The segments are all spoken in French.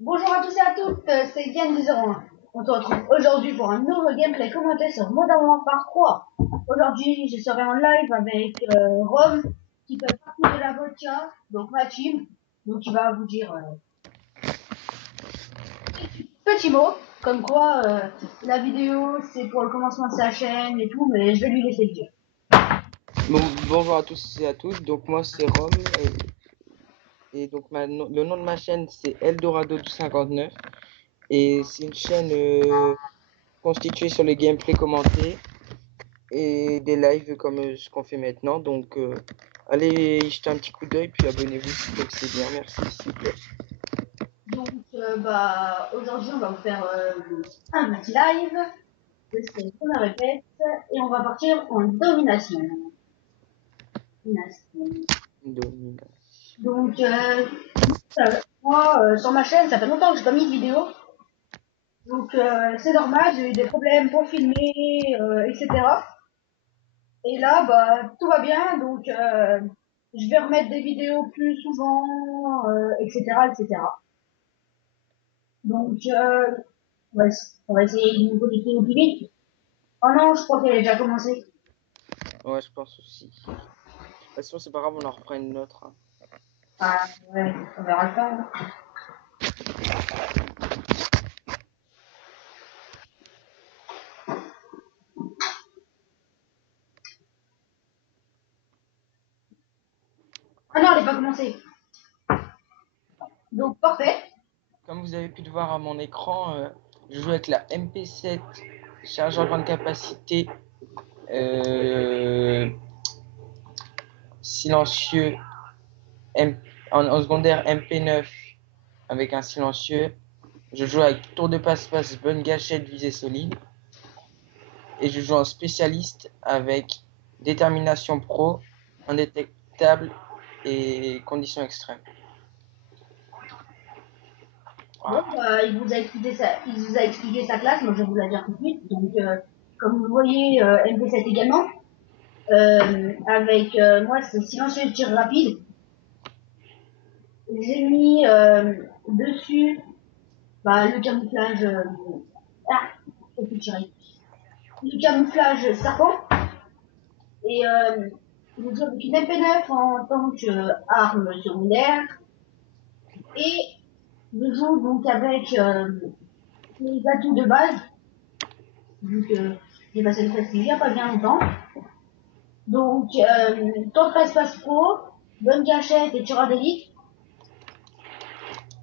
Bonjour à tous et à toutes, c'est Yann 01. On se retrouve aujourd'hui pour un nouveau gameplay commenté sur Modern Warfare 3. Aujourd'hui, je serai en live avec Rome, qui fait partie de la vodka, donc ma team. Donc il va vous dire petit mot, comme quoi la vidéo c'est pour le commencement de sa chaîne et tout, mais je vais lui laisser le dire. Bonjour à tous et à toutes, donc moi c'est Rome et donc le nom de ma chaîne c'est Eldorado du 59 et c'est une chaîne constituée sur les gameplays commentés et des lives comme ce qu'on fait maintenant, donc allez y jeter un petit coup d'œil puis abonnez-vous si vous c'est bien, merci s'il vous plaît. Donc aujourd'hui on va vous faire un petit live, je me répète, et on va partir en domination. Domination. Donc, moi, sur ma chaîne, ça fait longtemps que j'ai pas mis de vidéo. Donc, c'est normal, j'ai eu des problèmes pour filmer, etc. Et là, bah, tout va bien. Donc, je vais remettre des vidéos plus souvent, etc., etc. Donc, ouais, on va essayer de nous connecter au plus vite. Oh non, je crois qu'elle a déjà commencé. Ouais, je pense aussi. De toute façon c'est pas grave, on en reprend une autre, hein. Ah, ouais, on verra le temps, hein. Ah non, elle n'est pas commencée. Donc, parfait. Comme vous avez pu le voir à mon écran, je joue avec la MP7 chargeur grande capacité silencieux en secondaire MP9 avec un silencieux. Je joue avec tour de passe-passe, bonne gâchette, visée solide. Et je joue en spécialiste avec détermination pro, indétectable et conditions extrêmes. Bon, Voilà. bah, il vous a expliqué sa classe, moi je vais vous la dire tout de suite. Donc, comme vous voyez, MP7 également. Avec moi, c'est silencieux tir rapide. J'ai mis dessus bah, le camouflage. Ah, je peux plus tirer. Le camouflage serpent. Et je joue avec une MP9 en tant qu'arme secondaire. Et je joue donc avec les atouts de base, vu que j'ai passé le test il y a pas bien longtemps. Donc, temps de passe-passe pro, bonne gâchette et tireur d'élite.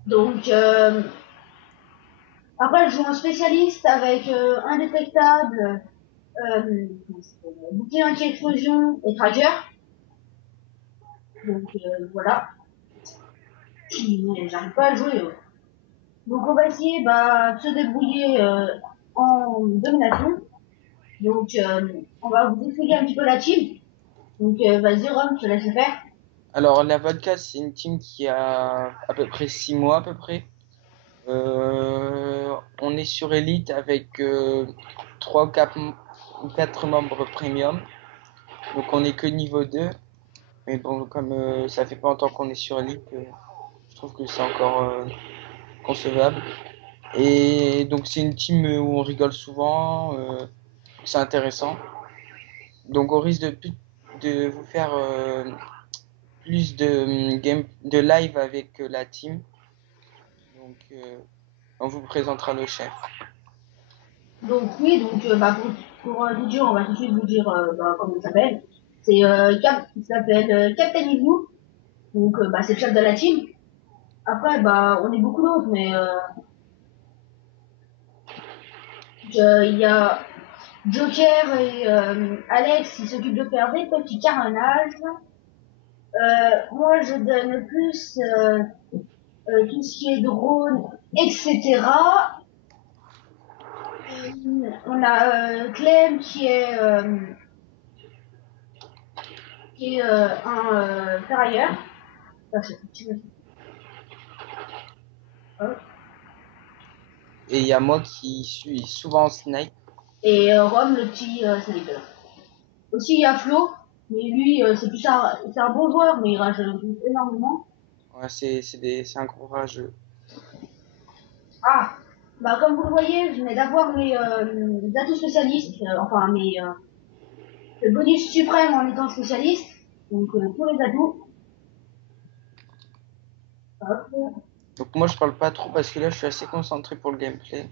Donc, après, je joue en spécialiste avec indétectable, bouclier anti-explosion et tracker. Donc, voilà. Mais j'arrive pas à jouer. Donc, on va essayer bah, de se débrouiller en domination. Donc, on va vous expliquer un petit peu la team. Donc, vas-y, Ron, je te laisse le faire. Alors la Vodka, c'est une team qui a à peu près 6 mois à peu près. On est sur Elite avec 3 ou 4 membres premium. Donc on est que niveau 2. Mais bon, comme ça fait pas longtemps qu'on est sur Elite, je trouve que c'est encore concevable. Et donc c'est une team où on rigole souvent, c'est intéressant. Donc au risque de vous faire plus de game de live avec la team. Donc on vous présentera le chef. Donc, oui, donc, bah, pour Didier, on va tout de suite vous dire bah, comment il s'appelle. C'est il s'appelle Captain Igloo. Donc, bah, c'est le chef de la team. Après, bah, on est beaucoup d'autres, mais il y a Joker et Alex qui s'occupent de faire des petits carnages. Moi, je donne plus tout ce qui est drone, etc. On a Clem qui est un ferrailleur. Enfin, je sais plus, Et il y a moi qui suis souvent en snipe. et Rome, le petit sniper. Aussi, il y a Flo, mais lui, c'est un bon joueur, mais il rage énormément. Ouais, c'est un courageux. Bah, comme vous le voyez, je venais d'avoir mes atouts spécialistes, enfin mes le bonus suprême en étant spécialiste. Donc tous les atouts. Hop. Donc moi je parle pas trop parce que là je suis assez concentré pour le gameplay.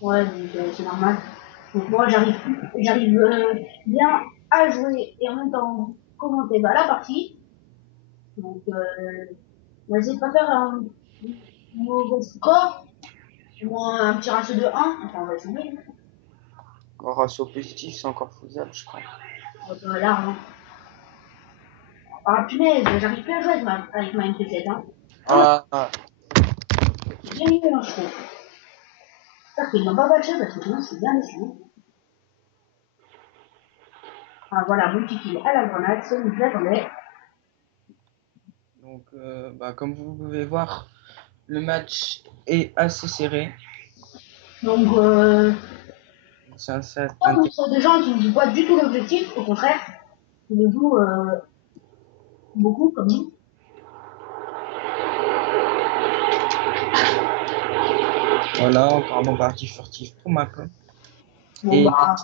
Ouais, donc c'est normal. Donc moi j'arrive bien à jouer et en même temps commenter bah, la partie. Donc on va essayer de pas faire un mauvais score, au moins un petit ratio de 1. Enfin on va essayer. En ratio positif c'est encore faisable je crois. Là, hein. Ah punaise, j'arrive plus à jouer avec ma MP7. Hein. Ah, Ah, c'est bien mieux, hein, je trouve. J'espère qu'ils n'ont pas battu parce que sinon c'est bien déçu. Ah voilà, multi-kill à la grenade, c'est une j'attendais. donc bah, comme vous pouvez voir, le match est assez serré. Donc C'est assez pas contre des gens qui ne jouent pas du tout l'objectif, au contraire, qui le jouent beaucoup comme nous. Voilà, encore un bombardie furtif pour ma part. Bon Et bah,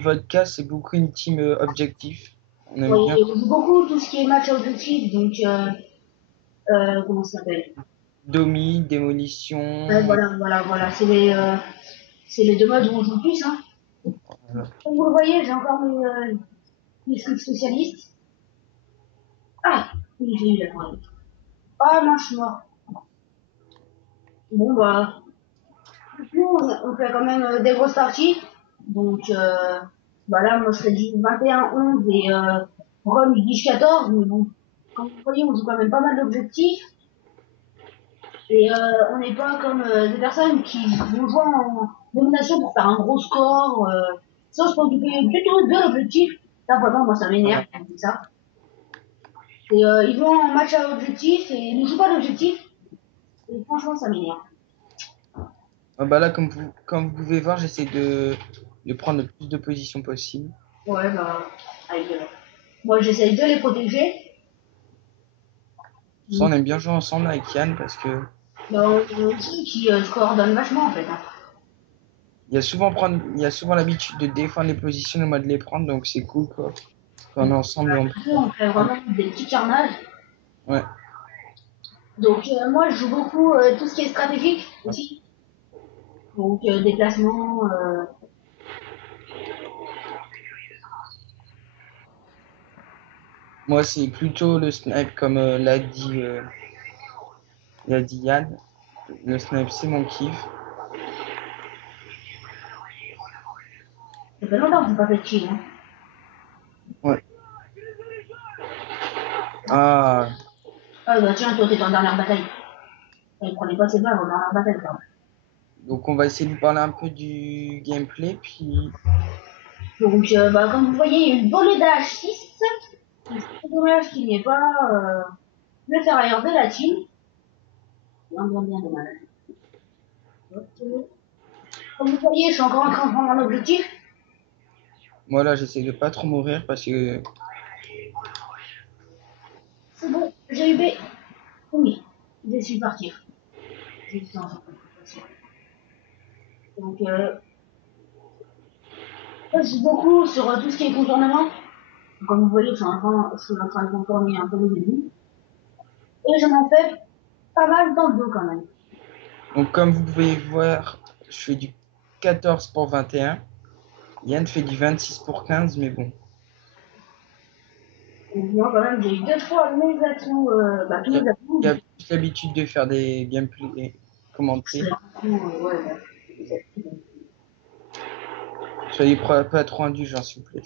Vodka, c'est beaucoup une team objectif. On aime oui, bien on joue beaucoup tout ce qui est match objectif, donc comment ça s'appelle? Domi, Démolition. Voilà, c'est les deux modes où on joue le plus, hein. Voilà. Comme vous le voyez, j'ai encore mes trucs spécialistes. Ah, oui, j'ai eu la grenade. Ah non, je suis mort. Bon bah, nous, on fait quand même des grosses parties. Donc, bah là, moi, je fais du 21-11 et Rome du 10-14. Mais bon, comme vous voyez, on joue quand même pas mal d'objectifs. Et on n'est pas comme des personnes qui vont jouer en domination pour faire un gros score, sans se préoccuper du tout de l'objectif. Ça, vraiment, moi, ça m'énerve, Voilà. quand on fait ça. Et ils vont en match à objectif et ils ne jouent pas l'objectif. Et franchement, ça m'énerve. Ah bah là, comme vous pouvez voir, j'essaie de prendre le plus de positions possible. Ouais, bah, avec, moi, j'essaye de les protéger. Ça, on aime bien jouer ensemble avec Yann parce que Bah, on est aussi qui se coordonne vachement en fait. Hein. il y a souvent l'habitude de défendre les positions et moi de les prendre, donc c'est cool quoi. Quand on est ensemble, on peut. On fait vraiment des petits carnages. Ouais. Donc moi je joue beaucoup tout ce qui est stratégique aussi. Donc déplacement. Moi, c'est plutôt le snipe comme l'a dit Yann. Le snipe, c'est mon kiff. Ça fait longtemps que j'ai pas fait de chill. Hein. Ouais. Ah, Ah bah tiens, toi t'es en dernière bataille. Il prenait pas ses balles en dernière bataille quand même. donc on va essayer de vous parler un peu du gameplay, puis Donc bah, comme vous voyez, il y a une volée d'H6. C'est dommage qu'il n'y ait pas le ferrailleur de la team. Bien dommage. Ok. Comme vous voyez, je suis encore en train de prendre un objectif. moi là, j'essaie de pas trop mourir parce que C'est bon, j'ai eu B. Oui, je suis partir. Je suis en compétition. Donc, je joue beaucoup sur tout ce qui est contournement. Comme vous voyez, je suis en train de contourner un peu les ennemis. Et je m'en fais pas mal dans le dos quand même. donc comme vous pouvez voir, je fais du 14 pour 21. Yann fait du 26 pour 15, mais bon. Donc, moi, quand même, j'ai eu deux fois mes atouts, bah, tous Il y a, mes atouts. il y a plus l'habitude de faire des gameplays commentés. Ouais, Soyez pas trop indulgents, s'il vous plaît.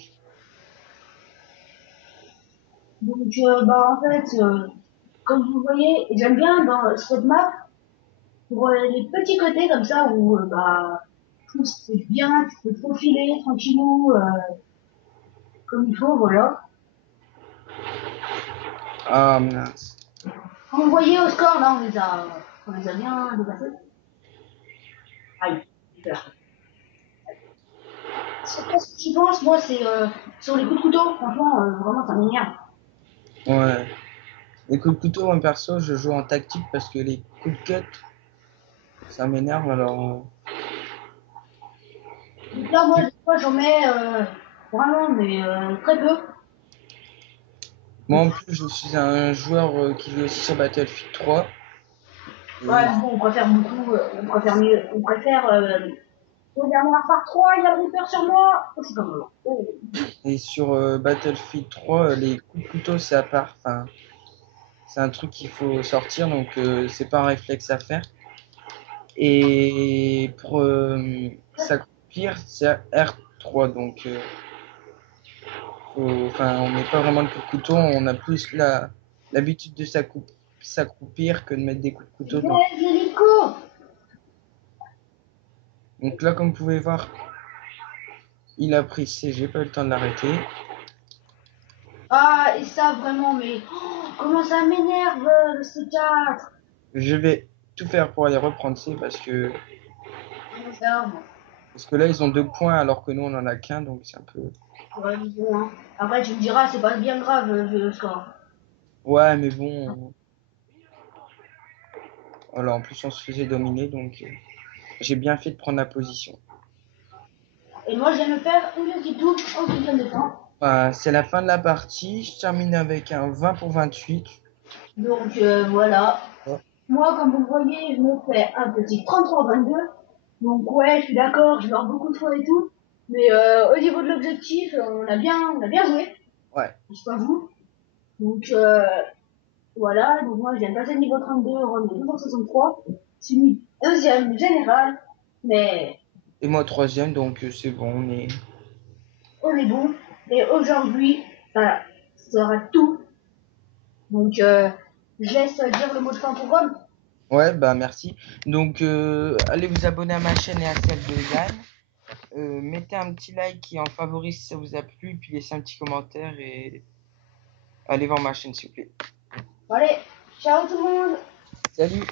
donc, bah, en fait, comme vous voyez, j'aime bien dans cette map, pour les petits côtés comme ça où, bah, je trouve que c'est bien, tu peux te faufiler tranquillou, comme il faut, voilà. Ah mince. Comme vous voyez au score, là, on les a bien dépassés. Aïe, super. C'est pas ce que j'y pense, moi, c'est sur les coups de couteau, franchement, vraiment, ça m'énerve. Ouais. Les coups de couteau, en perso, je joue en tactique parce que les coups de cut, Ça m'énerve alors. Donc là, moi, des fois, j'en mets vraiment, mais très peu. Moi en plus je suis un joueur qui joue aussi sur Battlefield 3 Ouais, et, bon, on préfère beaucoup, on préfère mieux, on préfère. Regarde, on part 3, il y a le Reaper sur moi. Oh, c'est pas mal. Oh. et sur Battlefield 3 les coups de couteau c'est à part. Enfin, c'est un truc qu'il faut sortir donc c'est pas un réflexe à faire. Et pour s'accroupir c'est R3 donc enfin on met pas vraiment de coups de couteau, on a plus l'habitude de s'accroupir que de mettre des coups de couteau dans. Yes, l'hélico. Donc là comme vous pouvez voir il a pris C, j'ai pas eu le temps de l'arrêter. Ah, et ça, vraiment, mais oh, comment ça m'énerve, le C4. Je vais tout faire pour aller reprendre C parce que là ils ont 2 points alors que nous on en a qu'un donc c'est un peu. Ouais, bon, hein. Après, tu me diras, c'est pas bien grave, le score. Ouais mais bon voilà en plus on se faisait dominer donc j'ai bien fait de prendre la position. Et moi, je viens de faire une petite touche en deuxième de temps. C'est la fin de la partie, je termine avec un 20 pour 28. Donc, voilà. Ouais. Moi, comme vous le voyez, je me fais un petit 33-22. Donc, ouais, je suis d'accord, je meurs beaucoup de fois et tout. Mais au niveau de l'objectif, on a bien joué. Ouais. Je sais pas vous. Donc, voilà. Donc, moi, je viens de passer le niveau 32, rang de 263. Je suis mis deuxième général. Mais Et moi troisième donc c'est bon on est bon. Et aujourd'hui, ça sera tout. Donc, je laisse dire le mot de fin pour Rome. Ouais bah merci. Donc allez vous abonner à ma chaîne et à celle de Yann. Mettez un petit like qui en favorise si ça vous a plu, puis laissez un petit commentaire et allez voir ma chaîne s'il vous plaît. Allez, ciao tout le monde. Salut!